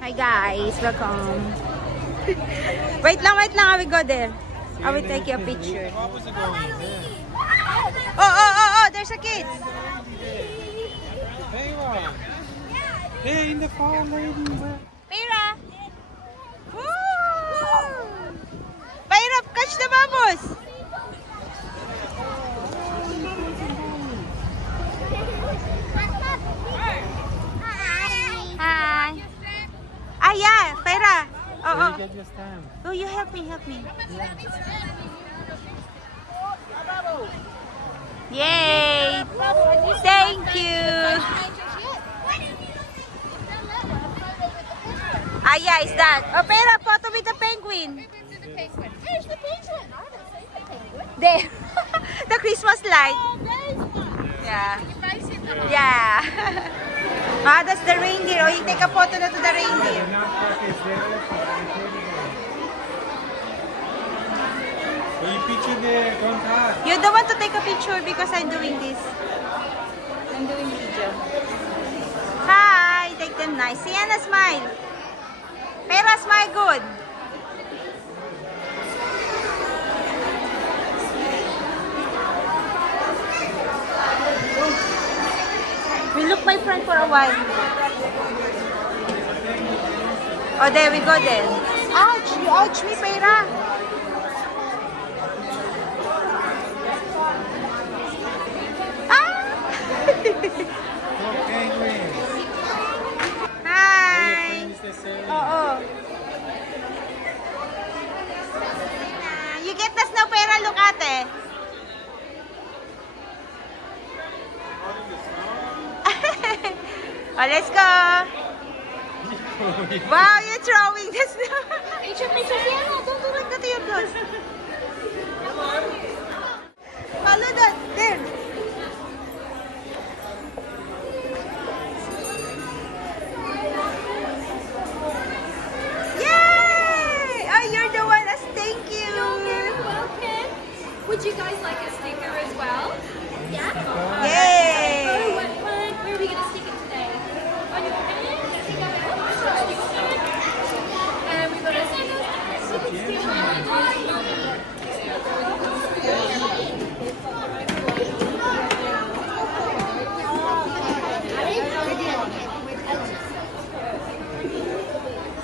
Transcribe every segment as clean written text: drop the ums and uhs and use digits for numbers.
Hi guys, welcome. Wait lang, I will go there. I will take you a picture. Oh, there's a kid. Hey, in the fall, lady. Pera. Pera, catch the bubbles. Hi. Ah, yeah, Pera. Oh. Get your stamp. Oh, you help me. Yay! Thank you. Ah, yeah, is that? Oh, Pera, photo with the penguin. Where's the penguin? I haven't seen the penguin. There. The Christmas light. Oh, there's one. Yeah. You guys see the Yeah. Ah, that's the reindeer. Oh, you take a photo na to the reindeer. So you picture the contract. You don't want to take a picture because I'm doing this. I'm doing video. Hi! Take them nice. Sienna, smile. Pera, smile good. We look my friend for a while. Oh, there we go then. Ouch! You ouch me, Pera. Hi! Oo. You get the snow, Pera. Look ate. Oh, let's go. Wow, you're throwing the snow. Picture, Sienna. Don't do Look at your clothes. Follow that. There. Yay! Oh, you're the one. Thank you. welcome. Would you guys like a sticker as well? Yeah. Oh, Yay! what fun. Where are we going to stick it today? On your pen? And we've got a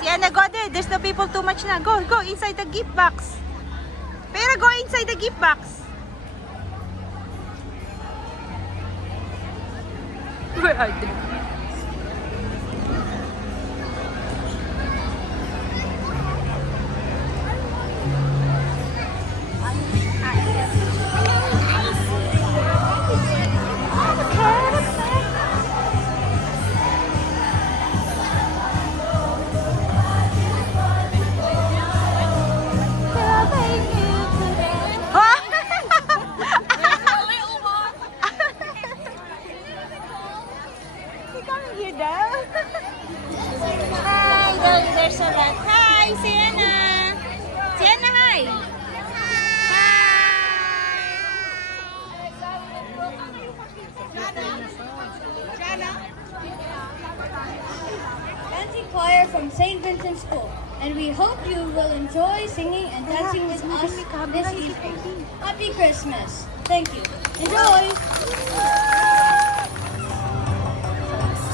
Sienna, go there. There's no people too much na. Go inside the gift box. Pero go inside the gift box. Where are they? Hi, there's a lot. Hi, Sienna. Sienna, hi. Dancing choir from St. Vincent School, and we hope you will enjoy singing and dancing with us this evening. Happy Christmas. Thank you. Enjoy!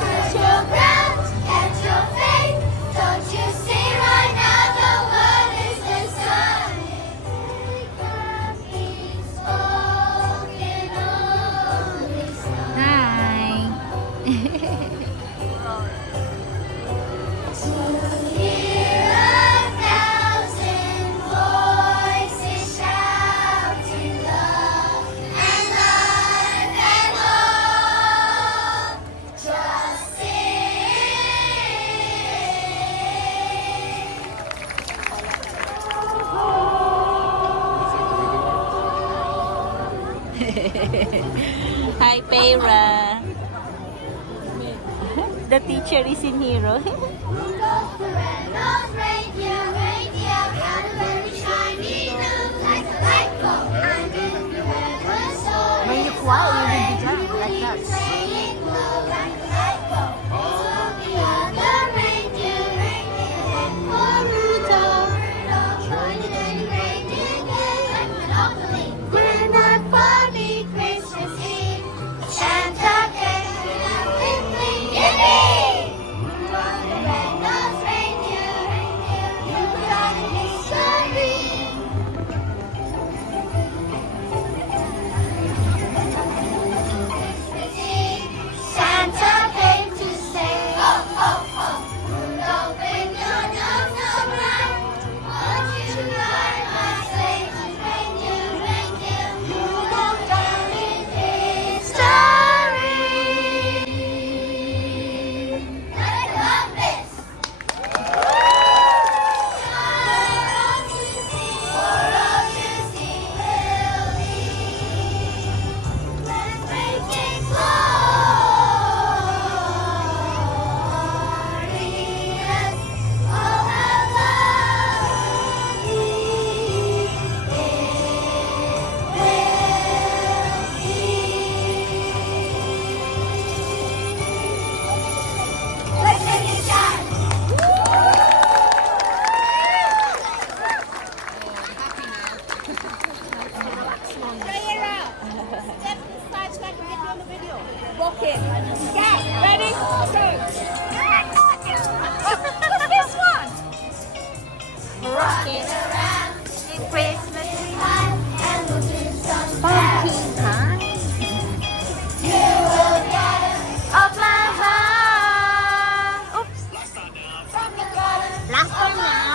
Touch your ground, catch your faith. Don't you see right now the world is deciding? God is spoken only song. Hi. To hear 1,000 voices shouting love and life and hope. Just Hi, Pera. The teacher is in here. Rudolph the red-nosed reindeer, reindeer had a very shiny nose. Saying low like a light bulb. All the other reindeer, and poor Rudolph, joining in reindeer games like Monopoly. We're not funny Christmas Eve. Santa came to the quickly, yippee! Rudolph the red-nosed reindeer, you got a mystery. Santa came to say, ho, ho, ho. Rudolph, bring your nose around. Won't you ride my sleigh to reindeer, reindeer? Rudolph, darling, history. I love this. For all to see will be. Let's make it glorious. Oh, how lovely it will be. Let's make it shine. Rock it. Go. Ready? Go. What's this one? Rocket in Christmas Time and we'll do some pumpkin pie. You will get Of my heart. Oops. from the bottom. Last one now.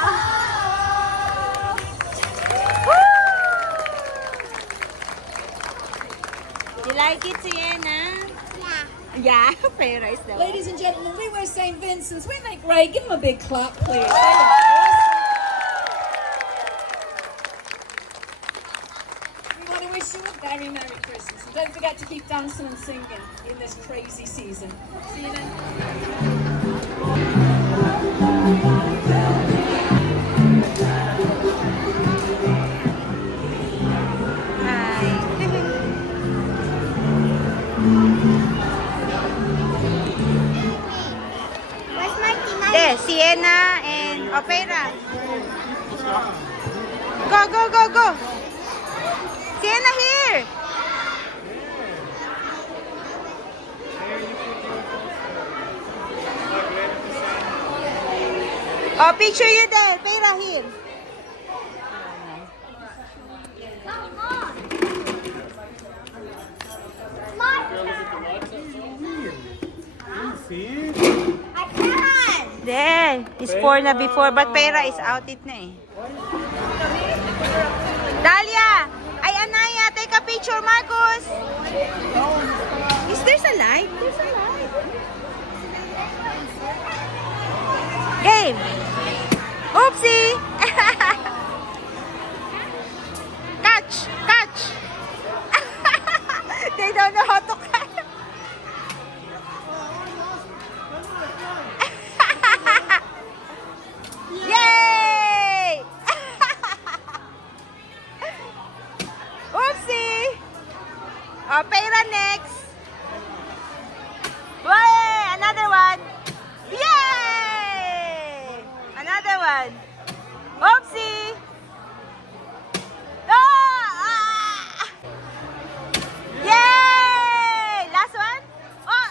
You like it, Sienna? Yeah. Yeah, Pera is the Ladies and gentlemen, we were St. Vincent's. We make great. Give them a big clap, please. We want to wish you a very Merry Christmas. And don't forget to keep dancing and singing in this crazy season. See you then. Where's Marty? There, Sienna and Opera. Go, go, go, go. Sienna here. Oh, picture you there. Opera here. See it? I can't. There. It's 4 na before, but Pera is out it na eh. Dalia! Ay, Anaya, take a picture, Marcos! Is there a light? There's a light. Game! Oopsie! Catch! Catch! They don't know how to catch. Yay! Oopsie! Oh, Pera next. Yay! Another one. Yay! Another one. Oopsie! Ah! Yay! Last one. Oh!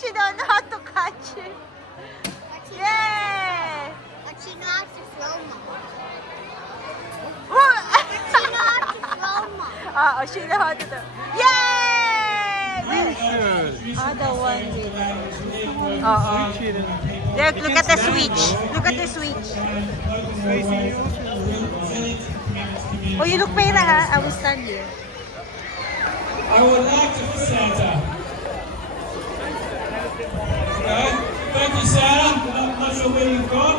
She don't know how to catch it. Yay! But she knows to slow-mo. Oh, She knows to slow-mo. oh, she know how to do. Yay! Good. Other one with. Oh, look at the switch. Look at the switch. Oh, you look Pera ha? I will stand here. I would like to Santa. Okay. Thank you, Santa. I'm not sure where you've gone.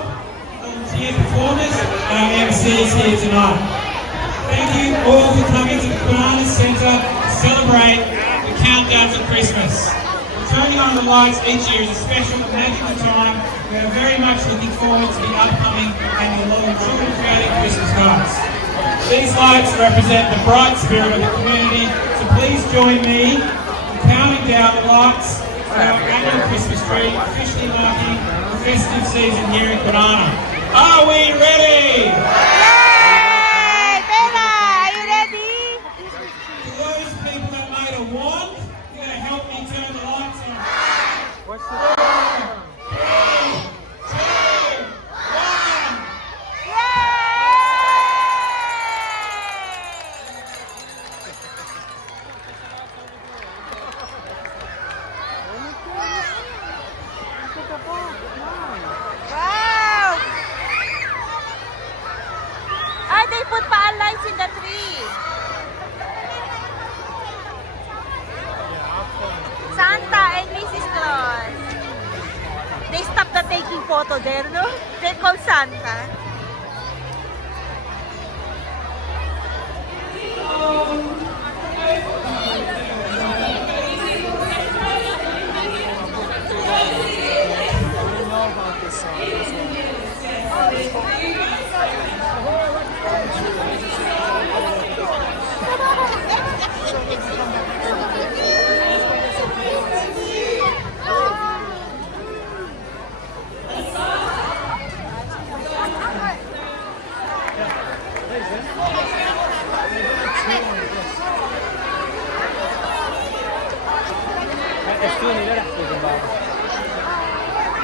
Volunteer performers, our MCs here tonight. Thank you all for coming to the Banana Centre to celebrate the countdown to Christmas. Turning on the lights each year is a special and magical time. We are very much looking forward to the upcoming annual Lowell Children Creative Christmas Cards. These lights represent the bright spirit of the community to please join me in counting down the lights for our annual Christmas tree, officially marking the festive season here in Kwinana. Are we ready? Yay! Pera, are you ready? To those people that made a wand, you're going to help me turn the lights on. What's the... Wow! Ah, they put paa lights in the tree. Santa and Mrs. Claus. They stopped the taking photo there, no? They call Santa.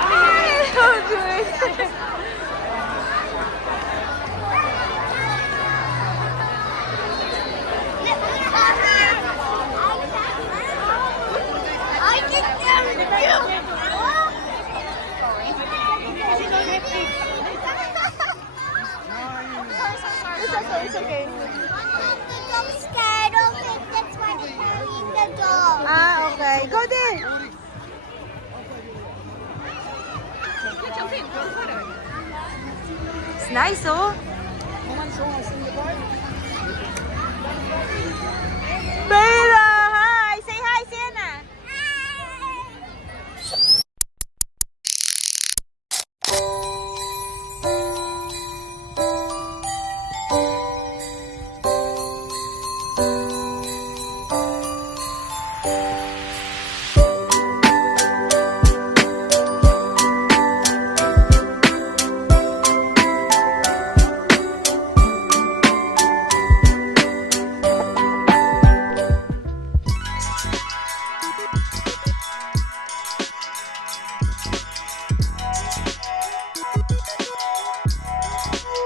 Ay, so good. I can carry you. It's okay, it's okay. I'm scared. Okay, that's why they're carrying the dog. Ah, okay. Go there. It's nice, oh. Bella!